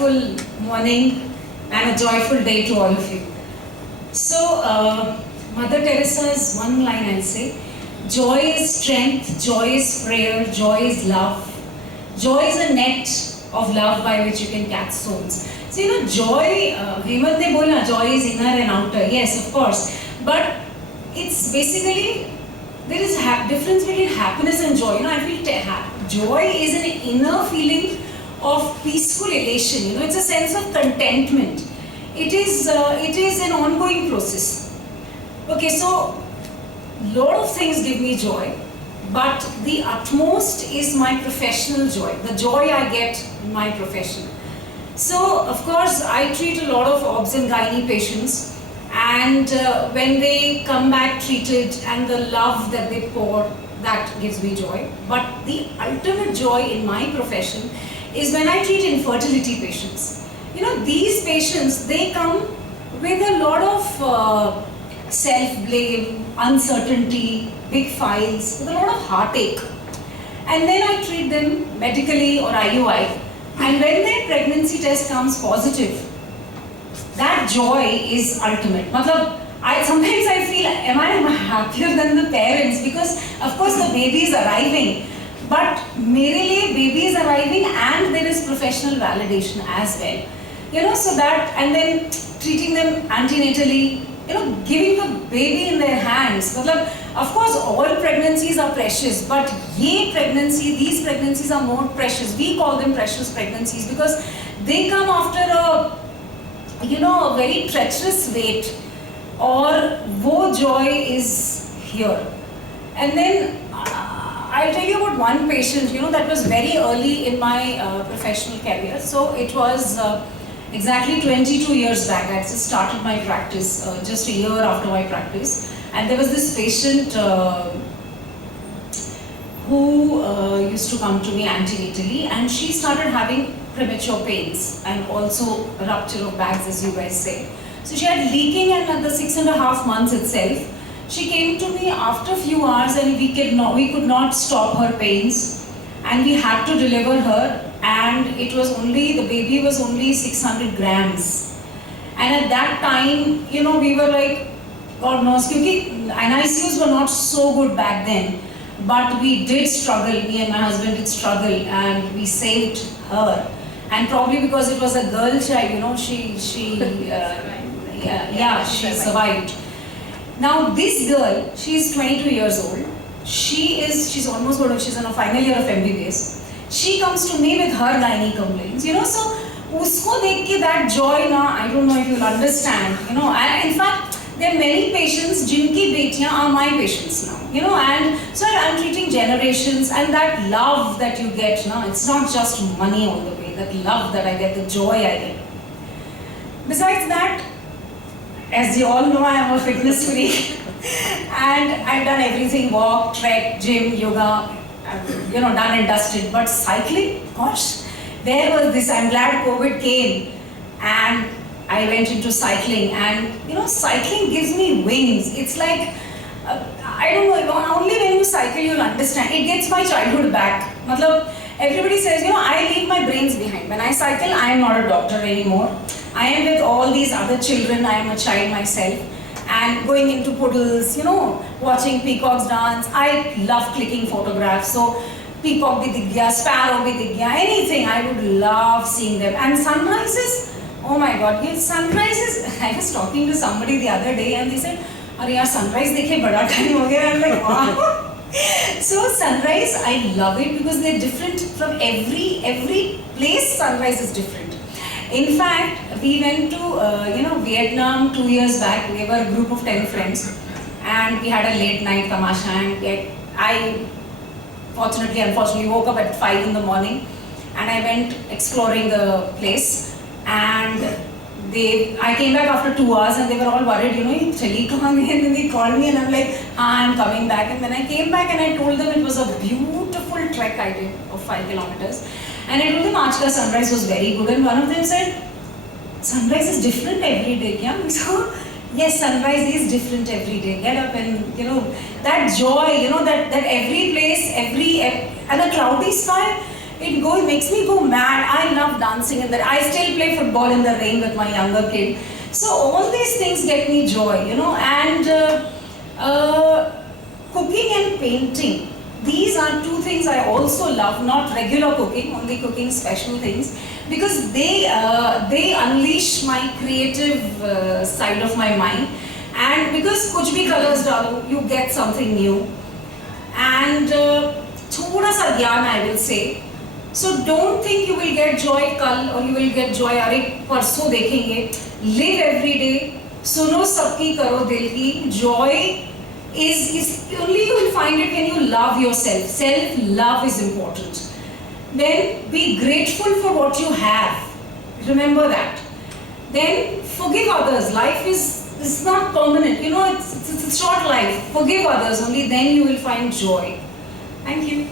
wonderful morning and a joyful day to all of you. So, Mother Teresa's one line I'll say, joy is strength, joy is prayer, joy is love. Joy is a net of love by which you can catch souls. So, joy, Hemant ne bola, joy is inner and outer. Yes, of course. But it's basically, there is a difference between happiness and joy. I feel joy is an inner feeling of peaceful elation. It's a sense of contentment. It is an ongoing process. Okay, so lot of things give me joy, but the utmost is my professional joy, the joy I get in my profession. So, of course, I treat a lot of obs and gynae patients, and when they come back treated and the love that they pour, that gives me joy. But the ultimate joy in my profession is when I treat infertility patients. These patients, they come with a lot of self-blame, uncertainty, big files, with a lot of heartache. And then I treat them medically or IUI. And when their pregnancy test comes positive, that joy is ultimate. Sometimes I feel, am I happier than the parents? Because of course the baby is arriving. But mere liye baby is arriving and there is professional validation as well. So that, and then treating them antenatally, giving the baby in their hands. Of course, all pregnancies are precious, but these pregnancies are more precious. We call them precious pregnancies because they come after a very treacherous wait, or wo joy is here. And then I'll tell you about one patient, that was very early in my professional career. So it was exactly 22 years back. I just started my practice just a year after my practice, and there was this patient who used to come to me antenatally, and she started having premature pains and also a rupture of bags, as you guys say. So she had leaking, and at the 6.5 months itself, she came to me after a few hours, and we could not stop her pains, and we had to deliver her. And the baby was only 600 grams. And at that time, we were like, God knows, because NICUs were not so good back then. But we did struggle, me and my husband did struggle, and we saved her. And probably because it was a girl child, she survived. Now this girl, she's 22 years old. She's in a final year of MBBS. She comes to me with her gynae complaints, so usko dekh ke that joy I don't know if you'll understand, and in fact there are many patients jinki betiyan are my patients now, and so I'm treating generations, and that love that you get it's not just money all the way, that love that I get, the joy I get. Besides that, as you all know, I am a fitness freak and I've done everything, walk, trek, gym, yoga, done and dusted. But cycling, gosh, there was this, I'm glad COVID came and I went into cycling, and cycling gives me wings. It's like, I don't know, only when you cycle you'll understand. It gets my childhood back. Everybody says, I leave my brains behind. When I cycle, I am not a doctor anymore. I am with all these other children, I am a child myself. And going into puddles, watching peacocks dance. I love clicking photographs. So peacock bhi dikh gaya, sparrow bhi dikh gaya, anything. I would love seeing them. And sunrises, oh my God, sunrises. I was talking to somebody the other day and they said, "Are yaar, sunrise dekhe bada time ho gaya." I'm like, wow. So sunrise, I love it because they're different from every place. Sunrise is different. In fact, we went to Vietnam 2 years back. We were a group of 10 friends, and we had a late night tamasha. And I unfortunately woke up at 5 in the morning, and I went exploring the place. And I came back after 2 hours, and they were all worried. Chali kahan hai? And then they called me, and I'm like, I'm coming back. And then I came back, and I told them it was a beautiful trek I did of 5 kilometers. And I told them Aaj ka sunrise was very good, and one of them said, sunrise is different every day, yeah? So, yes, sunrise is different every day. Get up and, that joy, that every place, and a cloudy sky, it makes me go mad. I love dancing in that. I still play football in the rain with my younger kid. So all these things get me joy, you know. And cooking and painting. These are two things I also love. Not regular cooking, only cooking special things, because they unleash my creative side of my mind. And because kuch bhi colors dalo, you get something new. And thoda sa gyan, I will say. So don't think you will get joy kal or you will get joy अरे परसों देखेंगे. Live every day. सुनो सबकी करो दिल की. Joy is only you will find it when you love yourself. Self love is important. Then be grateful for what you have. Remember that. Then forgive others. Life is not permanent. You know, it's a short life. Forgive others. Only then you will find joy. Thank you.